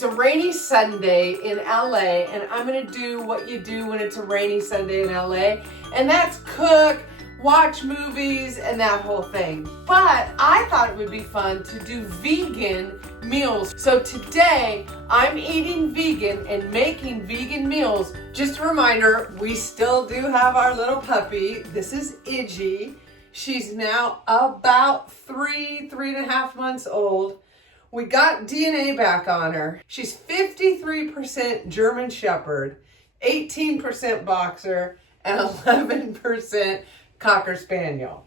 It's a rainy Sunday in LA, and I'm gonna do what you do when it's a rainy Sunday in LA, and that's cook, watch movies, and that whole thing. But I thought it would be fun to do vegan meals. So today, I'm eating vegan and making vegan meals. Just a reminder, we still do have our little puppy. This is Iggy. She's now about 3.5 months old. We got DNA back on her. She's 53% German Shepherd, 18% Boxer, and 11% Cocker Spaniel.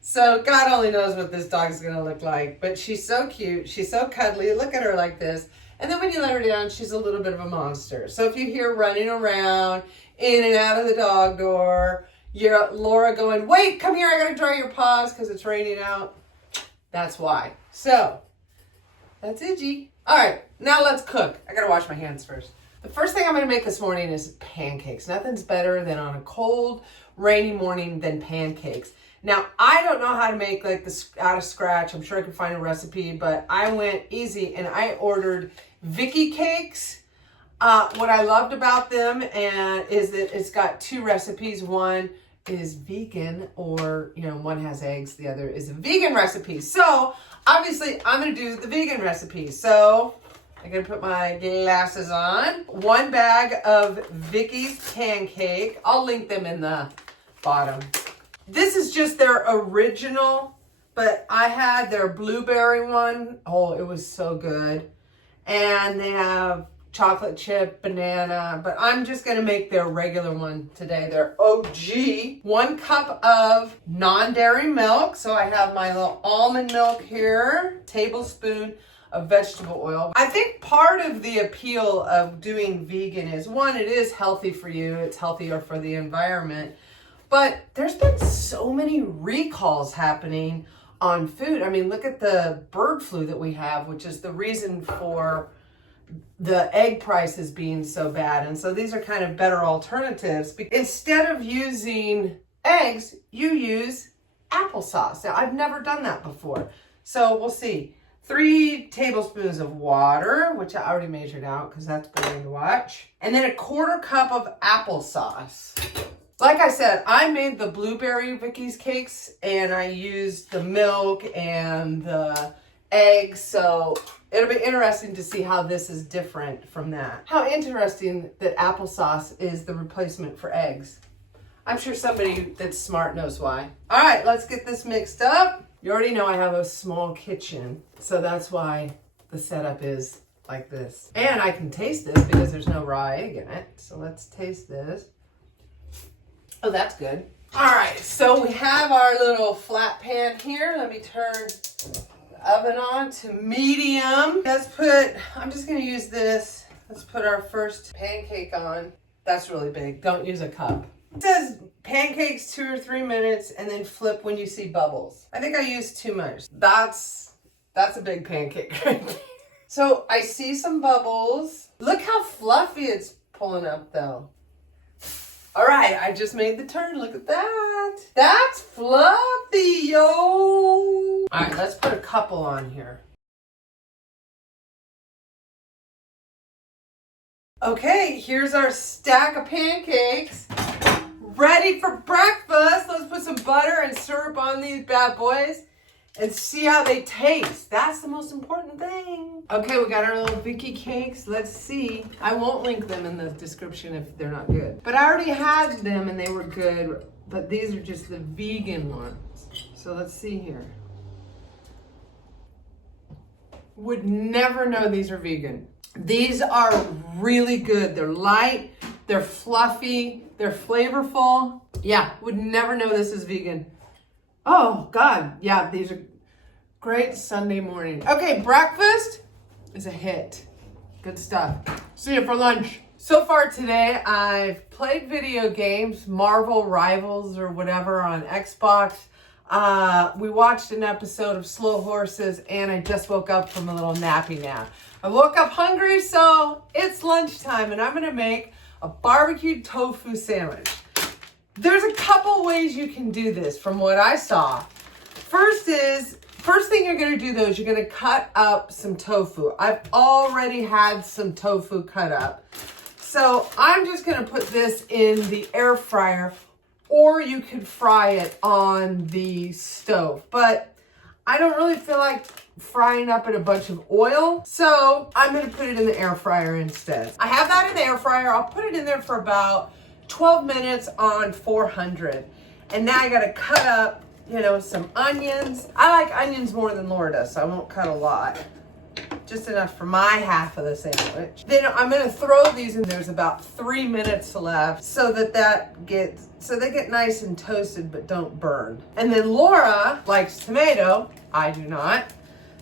So God only knows what this dog's gonna look like, but she's so cute. She's so cuddly. Look at her like this. And then when you let her down, she's a little bit of a monster. So if you hear running around, in and out of the dog door, you're Laura going, wait, come here, I gotta dry your paws because it's raining out. That's why. So, that's Iggy. All right, now let's cook. I gotta wash my hands first. The first thing I'm gonna make this morning is pancakes. Nothing's better than on a cold, rainy morning than pancakes. Now, I don't know how to make like this out of scratch. I'm sure I could find a recipe, but I went easy and I ordered Vicky Cakes. What I loved about them is that it's got two recipes. One is vegan, or one has eggs, the other is a vegan recipe. So obviously I'm gonna do the vegan recipe. So I'm gonna put my glasses on. 1 bag of Vicky's pancake. I'll link them in the bottom. This is just their original, but I had their blueberry one. Oh, it was so good. And they have chocolate chip, banana, but I'm just gonna make their regular one today, their OG. 1 cup of non-dairy milk. So I have my little almond milk here, tablespoon of vegetable oil. I think part of the appeal of doing vegan is, one, it is healthy for you, it's healthier for the environment, but there's been so many recalls happening on food. I mean, look at the bird flu that we have, which is the reason for the egg prices being so bad. And so these are kind of better alternatives. Instead of using eggs, you use applesauce. Now, I've never done that before. So we'll see. 3 tablespoons of water, which I already measured out because that's boring to watch. And then 1/4 cup of applesauce. Like I said, I made the blueberry Vicky's Cakes and I used the milk and the eggs. So it'll be interesting to see how this is different from that. How interesting that applesauce is the replacement for eggs. I'm sure somebody that's smart knows why. All right, let's get this mixed up. You already know I have a small kitchen, so that's why the setup is like this. And I can taste this because there's no raw egg in it. So let's taste this. Oh, that's good. All right, so we have our little flat pan here. Let me turn oven on to medium. I'm just gonna use this. Let's put our first pancake on. That's really big. Don't use a cup. It says pancakes 2 or 3 minutes and then flip when you see bubbles. I think I used too much. That's a big pancake right there. So I see some bubbles. Look how fluffy it's pulling up though. All right, I just made the turn. Look at that. That's fluffy, yo. All right, let's put a couple on here. Okay, here's our stack of pancakes. Ready for breakfast. Let's put some butter and syrup on these bad boys and see how they taste. That's the most important thing. Okay, we got our little Vicky Cakes. Let's see. I won't link them in the description if they're not good. But I already had them and they were good, but these are just the vegan ones. So let's see here. Would never know these are vegan. These are really good. They're light, they're fluffy, they're flavorful. Yeah, would never know this is vegan. Oh, God. Yeah, these are great Sunday morning. Okay, breakfast is a hit. Good stuff. See you for lunch. So far today, I've played video games, Marvel Rivals or whatever on Xbox. We watched an episode of Slow Horses, and I just woke up from a little nappy nap. I woke up hungry, so it's lunchtime, and I'm going to make a barbecued tofu sandwich. There's a couple ways you can do this from what I saw. First is First thing you're gonna do though is you're gonna cut up some tofu. I've already had some tofu cut up. So I'm just gonna put this in the air fryer, or you could fry it on the stove. But I don't really feel like frying up in a bunch of oil, so I'm gonna put it in the air fryer instead. I have that in the air fryer. I'll put it in there for about 12 minutes on 400. And now I gotta cut up, you know, some onions. I like onions more than Laura does, so I won't cut a lot. Just enough for my half of the sandwich. Then I'm gonna throw these in. There's about 3 minutes left so that they get nice and toasted but don't burn. And then Laura likes tomato. I do not.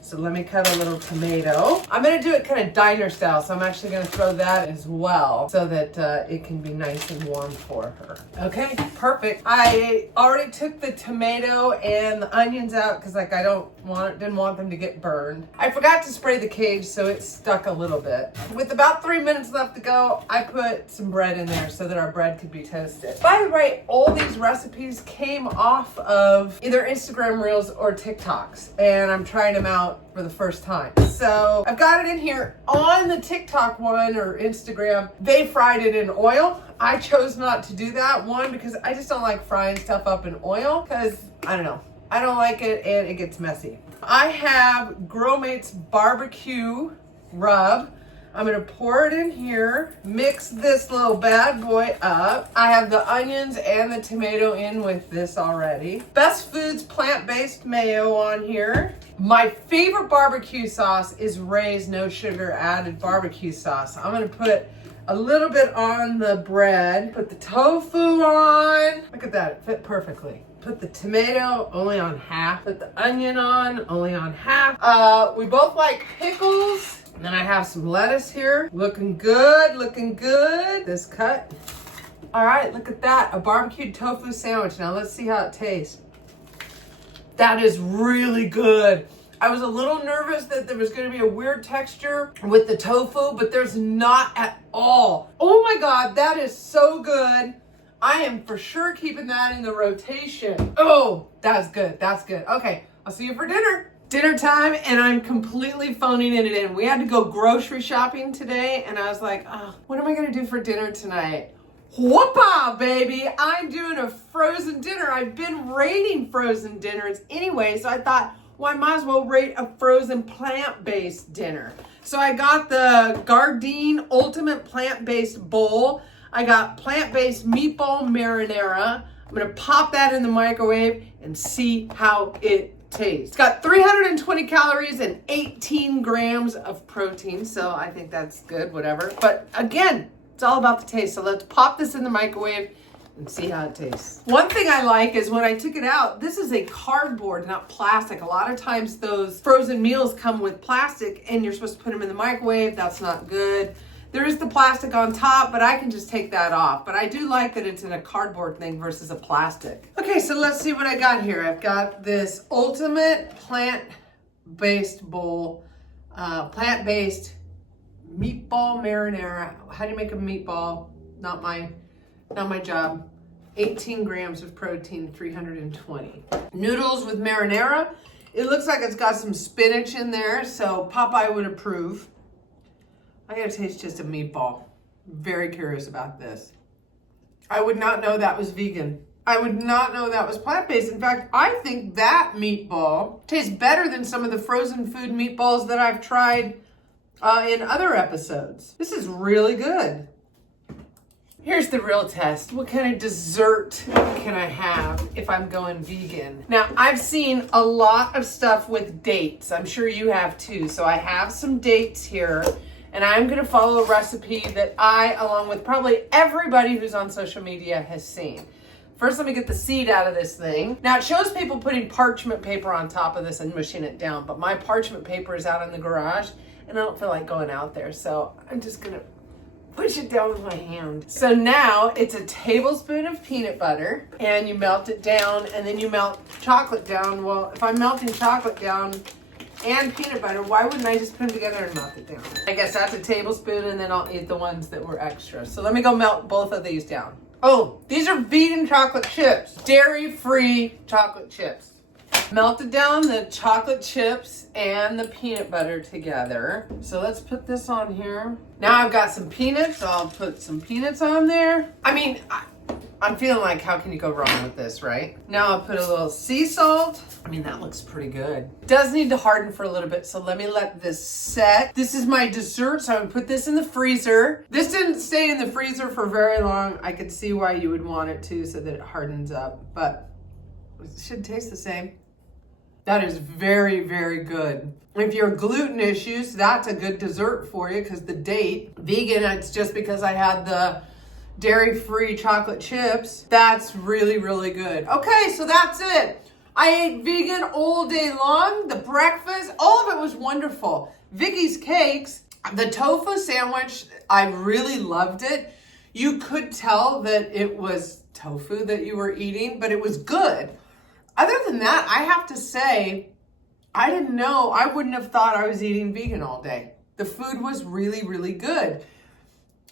So let me cut a little tomato. I'm gonna do it kind of diner style, so I'm actually gonna throw that as well so that it can be nice and warm for her. Okay, perfect. I already took the tomato and the onions out because like didn't want them to get burned. I forgot to spray the cage, so it stuck a little bit. With about 3 minutes left to go, I put some bread in there so that our bread could be toasted. By the way, all these recipes came off of either Instagram Reels or TikToks, and I'm trying them out for the first time. So I've got it in here. On the TikTok one or Instagram, they fried it in oil. I chose not to do that one because I just don't like frying stuff up in oil because I don't know. I don't like it and it gets messy. I have Grow Mates barbecue rub. I'm gonna pour it in here, mix this little bad boy up. I have the onions and the tomato in with this already. Best Foods plant-based mayo on here. My favorite barbecue sauce is Ray's no sugar added barbecue sauce. I'm gonna put a little bit on the bread, put the tofu on. Look at that, it fit perfectly. Put the tomato only on half, put the onion on only on half. We both like pickles. And then I have some lettuce here. Looking good, looking good. This cut. All right, look at that, a barbecued tofu sandwich. Now let's see how it tastes. That is really good. I was a little nervous that there was gonna be a weird texture with the tofu, but there's not at all. Oh my God, that is so good. I am for sure keeping that in the rotation. Oh, that's good, that's good. Okay, I'll see you for dinner. Dinner time, and I'm completely phoning it in. We had to go grocery shopping today, and I was like, oh, what am I gonna do for dinner tonight? Whoopah, baby, I'm doing a frozen dinner. I've been rating frozen dinners anyway, so I thought, well, I might as well rate a frozen plant-based dinner. So I got the Gardein Ultimate Plant-Based Bowl. I got plant-based meatball marinara. I'm gonna pop that in the microwave and see how it tastes. It's got 320 calories and 18 grams of protein, so I think that's good, whatever. But again, it's all about the taste. So let's pop this in the microwave and see how it tastes. One thing I like is when I took it out, this is a cardboard, not plastic. A lot of times those frozen meals come with plastic and you're supposed to put them in the microwave. That's not good. There is the plastic on top, but I can just take that off. But I do like that it's in a cardboard thing versus a plastic. Okay, so let's see what I got here. I've got this ultimate plant-based bowl, plant-based meatball marinara. How do you make a meatball? Not my job. 18 grams of protein, 320. Noodles with marinara. It looks like it's got some spinach in there, so Popeye would approve. I gotta taste just a meatball. Very curious about this. I would not know that was vegan. I would not know that was plant-based. In fact, I think that meatball tastes better than some of the frozen food meatballs that I've tried in other episodes. This is really good. Here's the real test. What kind of dessert can I have if I'm going vegan? Now, I've seen a lot of stuff with dates. I'm sure you have too. So I have some dates here. And I'm gonna follow a recipe that I, along with probably everybody who's on social media, has seen. First, let me get the seed out of this thing. Now, it shows people putting parchment paper on top of this and mushing it down, but my parchment paper is out in the garage, and I don't feel like going out there, so I'm just gonna push it down with my hand. So now, it's a tablespoon of peanut butter, and you melt it down, and then you melt chocolate down. Well, if I'm melting chocolate down, and peanut butter, why wouldn't I just put them together and melt it down? I guess that's a tablespoon, and then I'll eat the ones that were extra. So let me go melt both of these down. Oh, these are vegan chocolate chips. Dairy-free chocolate chips. Melted down the chocolate chips and the peanut butter together. So let's put this on here. Now I've got some peanuts, so I'll put some peanuts on there. I mean, I'm feeling like, how can you go wrong with this, right? Now I'll put a little sea salt. I mean, that looks pretty good. Does need to harden for a little bit, so let me let this set. This is my dessert, so I'm gonna put this in the freezer. This didn't stay in the freezer for very long. I could see why you would want it to, so that it hardens up, but it should taste the same. That is very, very good. If you're gluten issues, that's a good dessert for you, because the date, vegan, it's just because I had the dairy-free chocolate chips. That's really, really good. Okay, so that's it. I ate vegan all day long. The breakfast, all of it was wonderful. Vicky's Cakes, the tofu sandwich, I really loved it. You could tell that it was tofu that you were eating, but it was good. Other than that, I have to say, I didn't know, I wouldn't have thought I was eating vegan all day. The food was really, really good.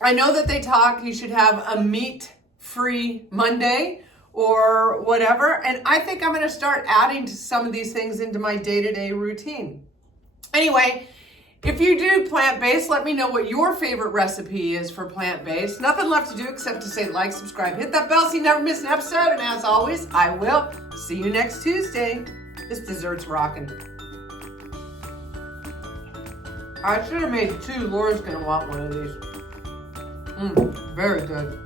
I know that they talk, you should have a meat-free Monday or whatever, and I think I'm gonna start adding some of these things into my day-to-day routine. Anyway, if you do plant-based, let me know what your favorite recipe is for plant-based. Nothing left to do except to say like, subscribe, hit that bell so you never miss an episode, and as always, I will see you next Tuesday. This dessert's rocking. I should have made two. Laura's gonna want one of these. Very good.